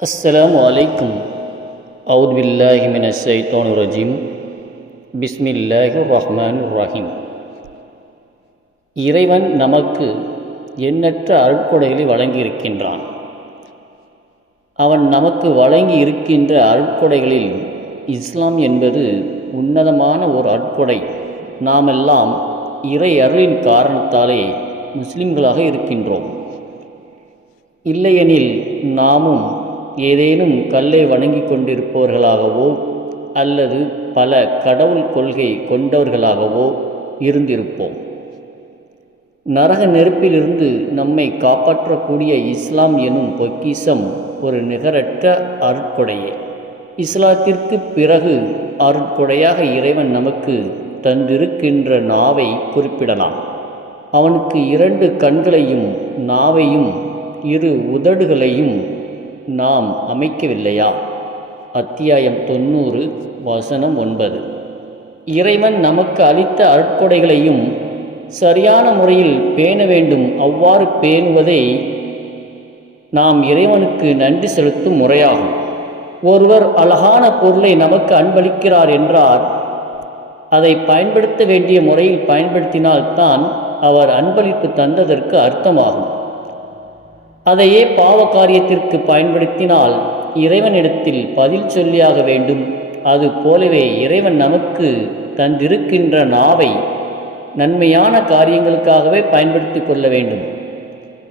السلام عليكم أعوذ بالله من الشيطان الرجيم بسم الله الرحمن الرحيم இறைவன் நமக்கு எண்ணற்ற அருட்கொடைகளை வழங்கியிருக்கின்றான் அவன் நமக்கு வழங்கி இருக்கின்ற அருட்கொடைகளில் இஸ்லாம் என்பது உன்னதமான ஒரு அருட்கொடை நாமெல்லாம் இறை அருளின் காரணத்தாலே முஸ்லிம்களாக இருக்கின்றோம் இல்லையெனில் நாமும் ஏதேனும் கல்லை வணங்கி கொண்டிருப்பவர்களாகவோ அல்லது பல கடவுள் கொள்கை கொண்டவர்களாகவோ இருந்திருப்போம். நரக நெருப்பிலிருந்து நம்மை காப்பாற்றக்கூடிய இஸ்லாம் எனும் பொக்கிசம் ஒரு நிகரற்ற அருட்கொடையே. இஸ்லாத்திற்கு பிறகு அருட்கொடையாக இறைவன் நமக்கு தந்திருக்கின்ற நாவை குறிப்பிடலாம். அவனுக்கு இரண்டு கண்களையும் நாவையும் இரு உதடுகளையும் நாம் அமைக்கவில்லையா? அத்தியாயம் தொண்ணூறு வசனம் ஒன்பது. இறைவன் நமக்கு அளித்த அருட்கொடைகளையும் சரியான முறையில் பேண வேண்டும் அவ்வாறு பேணுவதை நாம் இறைவனுக்கு நன்றி செலுத்தும் முறையாகும். ஒருவர் அழகான பொருளை நமக்கு அன்பளிக்கிறார் என்றார். அதை பயன்படுத்த வேண்டிய முறையில் பயன்படுத்தினால்தான் அவர் அன்பளிப்பு தந்ததற்கு அர்த்தமாகும். அதையே பாவ காரியத்திற்கு பயன்படுத்தினால் இறைவனிடத்தில் பதில் சொல்லியாக வேண்டும். அது போலவே இறைவன் நமக்கு தந்திருக்கின்ற நாவை நன்மையான காரியங்களுக்காகவே பயன்படுத்தி கொள்ள வேண்டும்.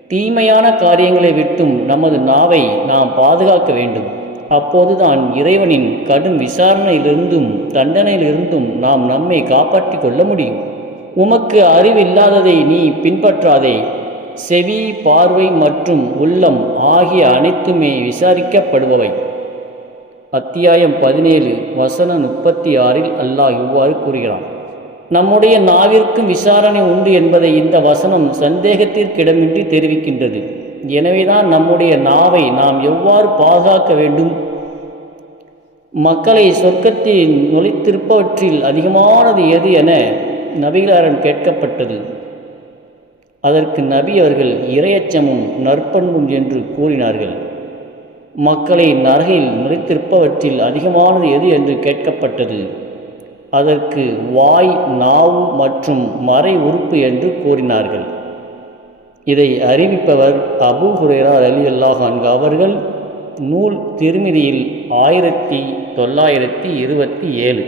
தீமையான காரியங்களை விட்டும் நமது நாவை நாம் பாதுகாக்க வேண்டும். அப்போதுதான் இறைவனின் கடும் விசாரணையிலிருந்தும் தண்டனையிலிருந்தும் நாம் நம்மை காப்பாற்றி கொள்ள முடியும். உமக்கு அறிவில்லாததை நீ பின்பற்றாதே. செவி பார்வை மற்றும் உள்ளம் ஆகிய அனைத்துமே விசாரிக்கப்படுபவை. அத்தியாயம் பதினேழு வசனம் முப்பத்தி ஆறில் அல்லாஹ் இவ்வாறு கூறுகிறான். நம்முடைய நாவிற்கும் விசாரணை உண்டு என்பதை இந்த வசனம் சந்தேகத்திற்கிடமின்றி தெரிவிக்கின்றது. எனவேதான் நம்முடைய நாவை நாம் எவ்வாறு பாதுகாக்க வேண்டும்? மக்களை சொர்க்கத்தில் நுழைத்திருப்பவற்றில் அதிகமானது எது என நபிகளாரன் கேட்கப்பட்டது. அதற்கு நபி அவர்கள் இரையச்சமும் நற்பண்பும் என்று கூறினார்கள். மக்களை நரகில் நிறைத்திருப்பவற்றில் அதிகமானது எது என்று கேட்கப்பட்டது. அதற்கு வாய் நாவு மற்றும் மறை உறுப்பு என்று கூறினார்கள். இதை அறிவிப்பவர் அபு ஹுரேரா அலி அல்லாஹான் அவர்கள் நூல் திருமிதியில் ஆயிரத்தி தொள்ளாயிரத்தி இருபத்தி ஏழு.